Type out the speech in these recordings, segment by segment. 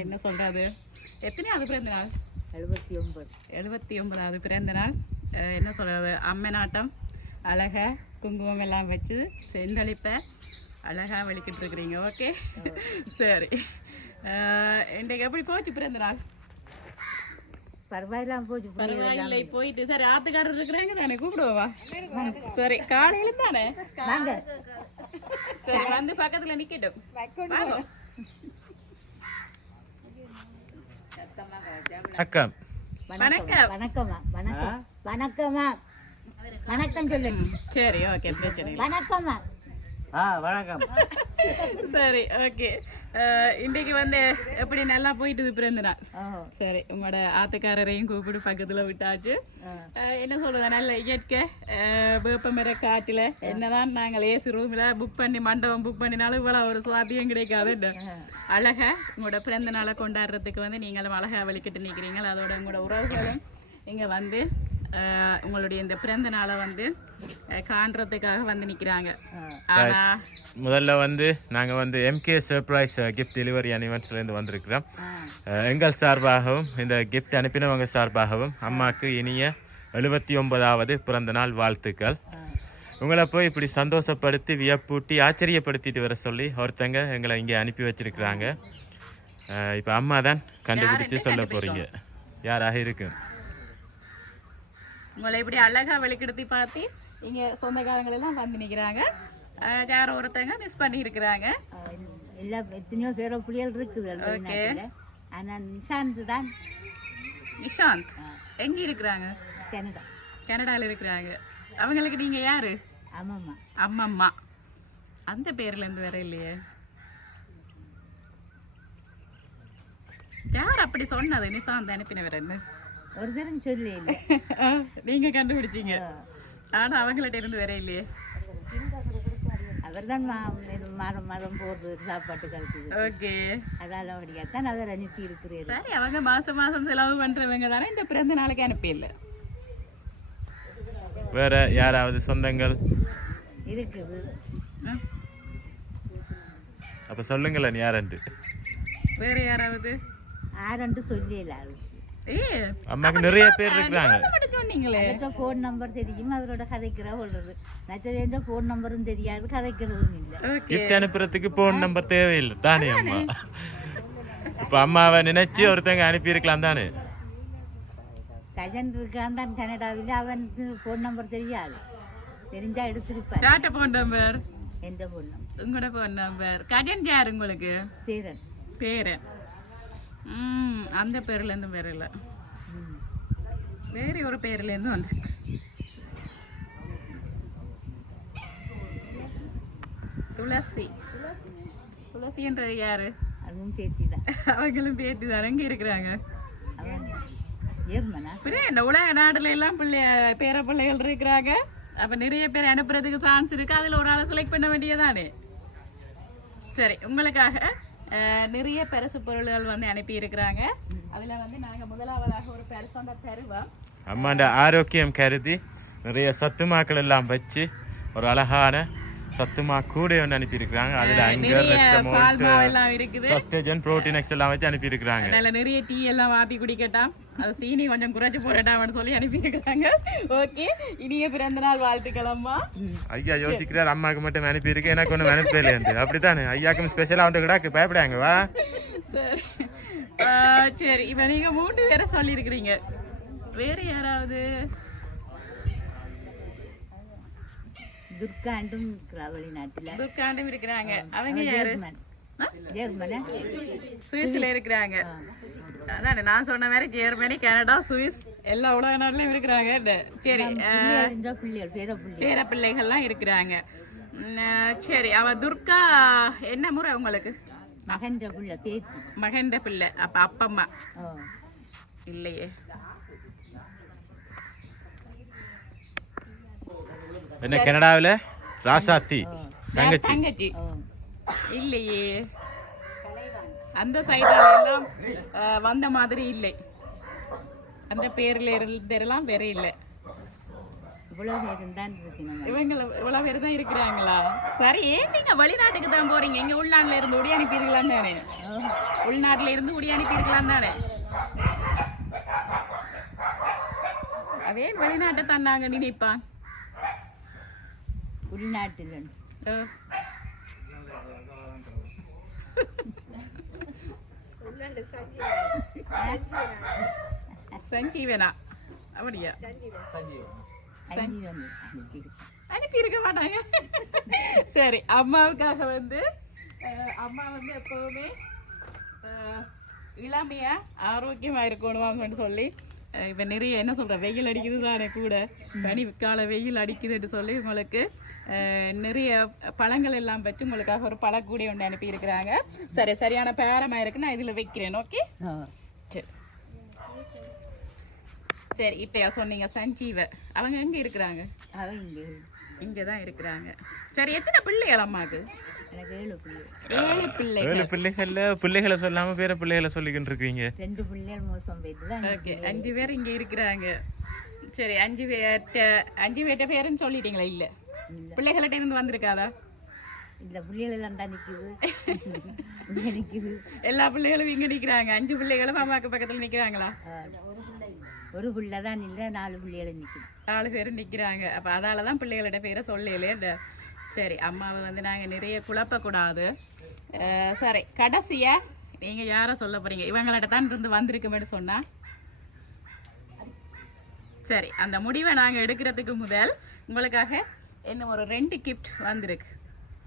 என்ன சொல்றது, எத்தனையாவது பிறந்த நாள்? 79வது பிறந்த நாள். என்ன சொல்றது, அம்மனாட்டம் அழகா குங்குமம் எல்லாம் வச்சு செந்தளிப்ப அழகா வலிக்கிட்டு இருக்கிறீங்க. ஓகே சரி. இன்றைக்கு எப்படி போச்சு பிறந்த நாள்? பரவாயில்லை போயிட்டு. சரி ஆத்துக்காரர் இருக்கிறாங்க தானே, கூப்பிடுவா. சரி காலையில தானே, சரி வந்து பக்கத்துல நிக்கட்டும். வணக்கம் வணக்கம் சொல்லுங்க. சரி ஓகே பிரச்சனை வணக்கம்மா. வணக்கம். சரி ஓகே. இன்றைக்கு வந்து எப்படி நல்லா போயிட்டுது பிறந்த நாள்? சரி உங்களோட ஆத்துக்காரரையும் கூப்பிட்டு பக்கத்துல விட்டாச்சு. என்ன சொல்றது, நல்ல இயற்கை வேப்பமர காட்டுல என்னதான் நாங்கள் ஏசி ரூம்ல புக் பண்ணி மண்டபம் புக் பண்ணினாலும் இவ்வளவு ஒரு சுவாத்தியம் கிடைக்காது. அழகா உங்களோட பிறந்த நாளை கொண்டாடுறதுக்கு வந்து நீங்களும் அழகா வலிக்கிட்டு நிற்கிறீங்க. அதோட உங்களோட உறவுகளும் இங்க வந்து உங்களுடைய இந்த பிறந்த நாளை வந்து காண்றதுக்காக வந்து நிற்கிறாங்க. ஆனா முதல்ல வந்து நாங்கள் வந்து எம்கே சர்ப்ரைஸ் கிஃப்ட் டெலிவரி அனிவர்சரிலேருந்து வந்திருக்கிறோம். எங்கள் சார்பாகவும் இந்த கிஃப்ட் அனுப்பினவங்க சார்பாகவும் அம்மாவுக்கு இனிய 79வது பிறந்த நாள் வாழ்த்துக்கள். உங்களை போய் இப்படி சந்தோஷப்படுத்தி வியப்பூட்டி ஆச்சரியப்படுத்திட்டு வர சொல்லி ஒருத்தங்க எங்களை இங்கே அனுப்பி வச்சிருக்கிறாங்க. இப்போ அம்மா தான் கண்டுபிடிச்சு சொல்ல போறீங்க யாராக இருக்கு. உங்களை இப்படி அழகா வெளிக்கெடுத்து பார்த்து இங்க சொந்தக்காரங்கள் எல்லாம் வந்து நிற்கிறாங்க. யாரோ ஒருத்தங்க மிஸ் பண்ணி இருக்கிறாங்க. எல்லாம் எத்தனையோ பேரோ புள்ளிகள் இருக்குது. ஓகே. ஆனா நிஷாந்த் தான். நிஷாந்த் எங்க இருக்கிறாங்க? கனடா. கனடால இருக்கிறாங்க. அவங்களுக்கு நீங்க யாரு? அம்மம்மா. அம்மம்மா. அந்த பேர்ல இருந்து வேற இல்லையே. யார் அப்படி சொன்னது நிஷாந்த் அனுப்பினவரன்னு? ஒரு தரம் சொல்லி நீங்க கண்டுபிடிச்சீங்க. ஆனா அவங்கள்ட்ட இருந்து வேற இல்லையே. அவர் தான் மாதம் மாதம் போடுறது சாப்பாட்டு கழிச்சது. ஓகே. அதால அப்படியாத்தான் அவர் அனுப்பி இருக்கிறார். சரி அவங்க மாசம் மாசம் செலவு பண்றவங்க தானே இந்த பிறந்த நாளைக்கு அனுப்பி இல்லை. வேற யாராவது சொந்தங்கள் இருக்குது? அப்ப சொல்லுங்களேன் யாருண்டு. வேற யாராவது? யாருண்டு சொல்லல. அம்மாக்கு நிறைய பேர் இருக்காங்க. போன் நம்பர் தெரியும், அவரோட கதைக்கிற சொல்றது. மற்ற போன் நம்பரும் தெரியாது, கதைக்கிறதும் இல்லை. கிஃப்ட் அனுப்புறதுக்கு போன் நம்பர் தேவையில்லை தானே அம்மா. இப்ப அம்மாவை நினைச்சு ஒருத்தங்க அனுப்பி இருக்கலாம் தானே. கஜன் இருக்கான் தான் கனடாவில், அவனுக்கு போன் நம்பர் தெரியாது. தெரிஞ்சா எடுத்திருப்பார். போன் நம்பர் எந்த போன் நம்பர்? உங்களோட போன் நம்பர். கஜன் யார் உங்களுக்கு? பேரன். பேரன். அந்த பேர்ல இருந்து வேற இல்ல, வேற ஒரு பேர்ல இருந்து வந்து. துளசி. துளசின்றது யாரு? அதுவும் பேத்திதான். அவங்களும் பேத்திதான். எங்க இருக்கிறாங்க? ஜெர்மனா. இந்த உலக நாடுல எல்லாம் பேர பிள்ளைகள் இருக்கிறாங்க. அப்ப நிறைய பேர் அனுப்புறதுக்கு சான்ஸ் இருக்கு. அதுல ஒரு ஆளை செலக்ட் பண்ண வேண்டியதானே. சரி உங்களுக்காக நிறைய பரிசு பொருள்கள் வந்து அனுப்பி இருக்கிறாங்க. அதுல வந்து நாங்க முதலாவதாக ஒரு பரிசு தருவோம். அம்மாண்ட ஆரோக்கியம் கருதி நிறைய சத்துமாக்கள் எல்லாம் வச்சு ஒரு அழகான சத்துமா கூட ஒன்று அனுப்பி இருக்கிறாங்க. அதுல புரோட்டீன் எக்ஸ் எல்லாம் வச்சு அனுப்பி இருக்கிறாங்க. அதுல நிறைய டீ எல்லாம் வாத்தி குடிக்கட்டாம், அது சீனி கொஞ்சம் குறைச்சு போடட்டாம்னு சொல்லி அனுப்பி இருக்கிறாங்க. ஓகே, இனிய பிறந்த நாள் வாழ்த்துக்களம்மா. ஐயா யோசிக்கிறார் அம்மாவுக்கு மட்டும் அனுப்பி இருக்கு, எனக்கு ஒன்றும் அனுப்பல என்று. அப்படித்தானே ஐயாக்கும் ஸ்பெஷலா வந்து கூட பயப்படாங்க வா. சரி இப்ப நீங்க 3 பேரை சொல்லி இருக்கிறீங்க. வேற யாராவது? துர்காண்டும் வெளிநாட்டுல. துர்காண்டும் இருக்கிறாங்க. அவங்க யாரு? ஜெர்மனி. சுவிஸ்ல இருக்கிறாங்க. அதான் நான் சொன்ன மாதிரி ஜெர்மனி, கனடா, சுவிஸ் எல்லா உலக நாட்டிலும் இருக்கிறாங்க. சரி பேர பிள்ளைகள்லாம் இருக்கிறாங்க. சரி அவ துர்கா என்ன முறை உங்களுக்கு? மகன்ற பிள்ளை. பேத்தி. மகன்ற பிள்ளை. அப்ப அப்பம்மா இல்லையே. என்ன கனடாவில் ராசாத்தி தங்கச்சி இல்லையே. அந்த சைடால எல்லாம் வந்த மாதிரி இல்லை. அந்த பேர்ல இருந்தெல்லாம் வேற இல்லை. இவ்வளோ பேரும் தான் இருக்கணும். இவ்வளவு பேர் தான் இருக்கிறாங்களா? சரி, ஏன் நீங்க வெளிநாட்டுக்கு தான் போறீங்க? இங்க உள்நாட்டுல இருந்து உடி அனுப்பியிருக்கலாம் தானே? உள்நாட்டுல இருந்து உடி அனுப்பியிருக்கலாம் தானே? அதே வெளிநாட்டை தான் நாங்க நினைப்பா. உள்நாட்டில் சஞ்சீவனா அப்படியா? அனுப்பி இருக்க மாட்டாங்க. சரி, அம்மாவுக்காக வந்து அம்மா வந்து எப்பவுமே இளமையா ஆரோக்கியமா இருக்கணும்னு சொல்லி இப்போ நிறைய என்ன சொல்ற வெயில் அடிக்குது தானே, கூட பனிக்கால வெயில் அடிக்குதுன்னு சொல்லி உங்களுக்கு நிறைய பழங்கள் எல்லாம் வச்சு உங்களுக்காக ஒரு பழக்கூடை ஒன்று அனுப்பி இருக்கிறாங்க. சரி, சரியான பேரமா இருக்கு, நான் இதில் வைக்கிறேன். ஓகே, சரி சரி. இப்போ சொன்னீங்க சஞ்சீவ, அவங்க எங்க இருக்கிறாங்க? அவங்க இங்கே தான் இருக்கிறாங்க. சரி, எத்தனை பிள்ளைகள் அம்மாவுக்கு? எனக்கு 7 பிள்ளை. 7 பிள்ளைகள். 7 பிள்ளைகள்ல பிள்ளைகளை சொல்லாம வேற பிள்ளைகளை சொல்லிக்கிட்டு இருக்கீங்க. 2 பிள்ளைகள் மோசம் போயிட்டு தான். ஓகே, 5 பேர் இங்க இருக்கிறாங்க. சரி, 5 பேர்ட்ட பேருன்னு சொல்லிட்டீங்களா? இல்ல, பிள்ளைகள்கிட்ட இருந்து வந்திருக்காதா? இந்த பிள்ளைகள் எல்லாம் தான் நிக்குது. நிக்குது. எல்லா பிள்ளைகளும் இங்க நிக்கிறாங்க. 5 பிள்ளைகளும் அம்மாக்கு பக்கத்துல நிக்கிறாங்களா? ஒரு பிள்ளை தான் இல்லை, 4 பிள்ளைகள் நிக்குது. 4 பேரும் நிக்கிறாங்க. அப்ப அதாலதான் பிள்ளைகளோட பேரை சொல்லலையே. சரி, அம்மாவை வந்து நாங்க நிறைய குழப்பக்கூடாது. சரி, கடைசியா நீங்க யார சொல்ல போறீங்க? இவங்கள்ட்ட தான் இருந்து வந்திருக்குமே சொன்னா. சரி, அந்த முடிவை நாங்க எடுக்கிறதுக்கு முதல் உங்களுக்காக என்ன ஒரு 2 கிஃப்ட் வந்திருக்கு.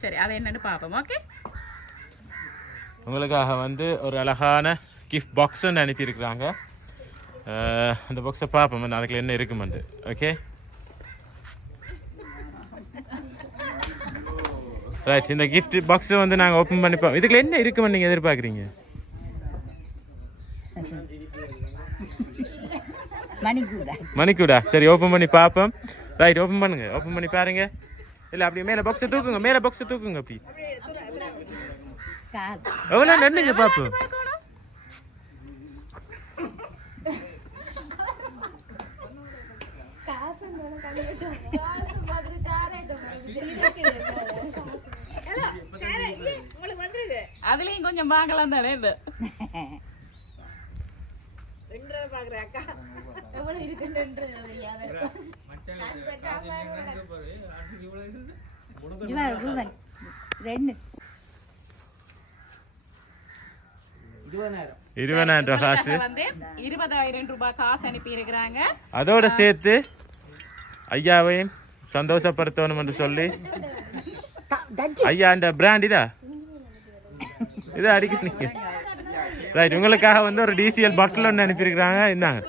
சரி, அதை என்னன்னு பார்ப்போம். ஓகே, உங்களுக்காக வந்து ஒரு அழகான கிஃப்ட் பாக்ஸ் ஒன்று அனுப்பியிருக்கிறாங்க. அந்த பாக்ஸை பார்ப்போம் அதுக்குள்ள என்ன இருக்குமெண்டு. ஓகே ரைட், இந்த கிஃப்ட் பாக்ஸை வந்து நாங்கள் ஓப்பன் பண்ணிப்போம். இதுக்குள்ள என்ன இருக்குமென்னு நீங்கள் எதிர்பார்க்குறீங்க? மணிக்கூடா? சரி, ஓப்பன் பண்ணி பார்ப்போம். ரைட், ஓப்பன் பண்ணுங்க. ஓப்பன் பண்ணி பாருங்க. இல்லை, அப்படியே மேலே பாக்ஸை தூக்குங்க. மேலே பாக்ஸை தூக்குங்க. அப்படி எவ்வளோ நின்றுங்க பார்ப்போம். அதுலயும் கொஞ்சம் பார்க்கலாம் தானே. $20,000 காசு வந்து 20,000 ரூபாய் காசு அனுப்பி இருக்கிறாங்க. அதோட சேர்த்து ஐயாவையும் சந்தோஷப்படுத்தணும் என்று சொல்லி ஐயா இந்த பிராண்ட் இதை அடிக்கிறீங்க. ரைட், உங்களுக்காக வந்து ஒரு டிசிஎல் பாட்டில் ஒன்று அனுப்பியிருக்கிறாங்க. இந்தாங்க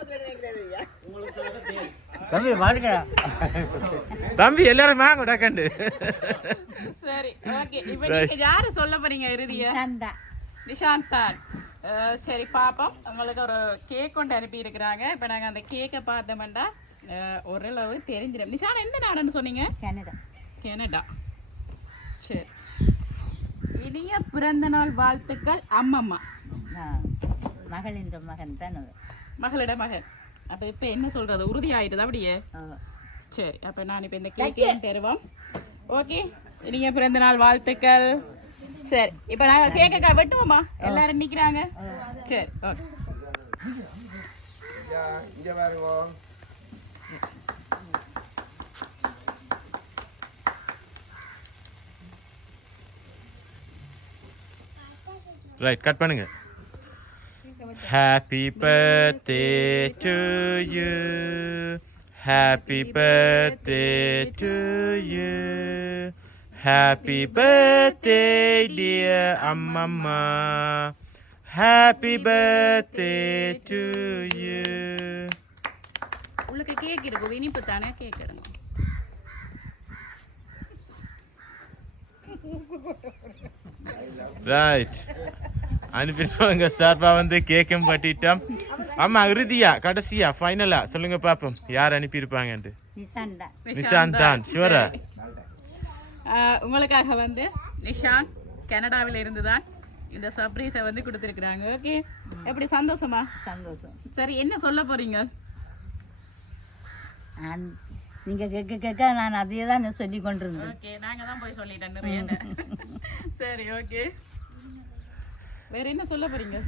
தம்பி, எல்லாரும் வாங்க டக்கண்டு. சரி, ஓகே. இப்போ நீங்க யாரை சொல்ல போறீங்க இறுதியா? நிஷாந்த் தான். சரி, பாப்போம். உங்களுக்கு ஒரு கேக் கொண்டு அனுப்பி இருக்கிறாங்க. இப்போ நாங்கள் அந்த கேக்கை பார்த்தோம்னா ஓரளவு தெரிஞ்சிடும். நிஷான் எந்த நாடுன்னு சொன்னீங்க? கனடா. சரி, இனிய பிறந்த நாள் வாழ்த்துக்கள் அம்மம்மா. மகளின் மகன் தான். மகளிட மகன். அப்போ இப்போ என்ன சொல்றது, உறுதி ஆயிட்டுது அப்படியே? சரி, அப்போ நான் இப்போ இந்த கேக்கையும் தருவோம். ஓகே, இனிய பிறந்த நாள் வாழ்த்துக்கள். சரி, இப்போ நாங்கள் கேக்கை வெட்டுவோமா? எல்லாரும் நிற்கிறாங்க. சரி, ஓகே. ரைட், கட் பண்ணுங்க. Happy birthday to you. Happy birthday to you. Happy birthday dear Ammamma. Happy birthday to you. உங்களுக்கு கேக் இருக்கு, இனிப்பு தானே, கேக் எடுங்க. ரைட், அனுப்பினவங்க சார்பா வந்து கேக்கும் பட்டிட்டோம். ஆமா, இறுதியா கடைசியா ஃபைனலா சொல்லுங்க பாப்போம் யார் அனுப்பியிருப்பாங்கன்ட்டு. நிஷாந்த் தான். ஷுவரா? உங்களுக்காக வந்து நிஷாந்த் கனடாவில் இருந்து தான் இந்த சர்ப்ரைஸை வந்து கொடுத்துருக்குறாங்க. ஓகே, எப்படி சந்தோஷமா? சந்தோஷம். சரி, என்ன சொல்ல போறீங்க? நீங்கள் கேட்க கேட்க நான் அதையே தான் சொல்லி கொண்டிருந்தேன். ஓகே நாங்க தான் போய் சொல்லிட்டோம் நிறைய. சரி ஓகே. வேற என்ன சொல்ல போறீங்க?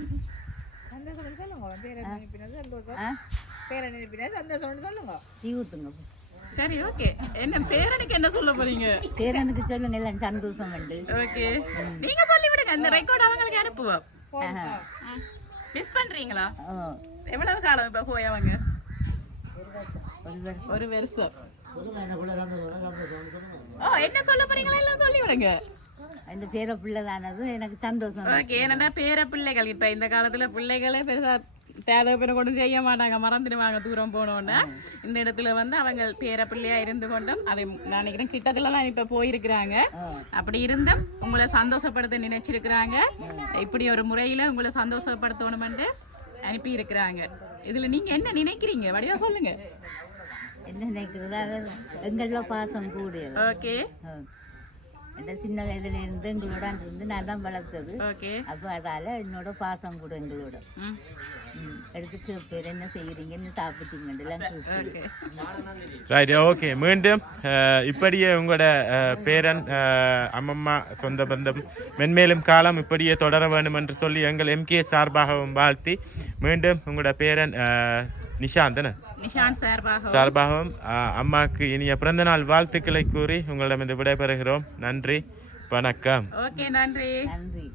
சந்தோஷம் சொல்லுங்க. பேர நினைப்பினா சந்தோஷம் சொல்லுங்க. டீ ஊற்றுங்க. சரி ஓகே. என்ன பேரனுக்கு என்ன சொல்ல போறீங்க? பேரனுக்கு சொல்லுங்க எல்லாம் சந்தோஷம் உண்டு. ஓகே நீங்க சொல்லி விடுங்க. அந்த ரெக்கார்ட் அவங்களுக்கு அனுப்புவோம். மிஸ் பண்றீங்களா? எவ்வளவு காலம் இப்ப போய் அவங்க? ஒரு வருஷம். ஓ என்ன சொல்ல போறீங்களா எல்லாம் சொல்லி விடுங்க. இந்த பேர பிள்ளை தானது எனக்கு சந்தோஷம். ஓகே என்னடா பேர பிள்ளைகள் இப்ப இந்த காலத்துல பிள்ளைகளே பெருசா தேவை பேரை கொண்டு செய்ய மாட்டாங்க, மறந்துடுவாங்க தூரம் போனோன்னு. இந்த இடத்துல வந்து அவங்க பேர பிள்ளையா இருந்து கொண்டும் அதை நான் நினைக்கிறேன் கிட்டத்துல தான் இப்ப போயிருக்கிறாங்க. அப்படி இருந்தும் உங்களை சந்தோஷப்படுத்த நினைச்சிருக்கிறாங்க. இப்படி ஒரு முறையில உங்களை சந்தோஷப்படுத்தணும்னு அனுப்பி இருக்கிறாங்க. இதுல நீங்க என்ன நினைக்கிறீங்க? வடிவா சொல்லுங்க. என்ன நினைக்கிறதா எங்களோட பாசம் கூடியது. ஓகே இந்த சின்ன வயதுல இருந்து எங்களோட இருந்து நான் தான் வளர்த்தது. ஓகே அப்போ அதால என்னோட பாசம் கூட எங்களோட எடுத்துட்டு பேர் என்ன செய்யறீங்கன்னு சாப்பிட்டீங்கலாம். Right okay. மீண்டும் இப்படியே உங்களோட பேரன் அம்மம்மா சொந்த பந்தம் மென்மேலும் காலம் இப்படியே தொடர வேண்டும் என்று சொல்லி எங்கள் MK சார்பாகவும் வாழ்த்தி மீண்டும் உங்களோட பேரன் நிஷாந்தன நிஷாந்த் சார்பாகவும் அம்மாவுக்கு இனிய பிறந்தநாள் வாழ்த்துக்களை கூறி உங்களிடம் விடைபெறுகிறோம். நன்றி, வணக்கம். ஓகே நன்றி. நன்றி.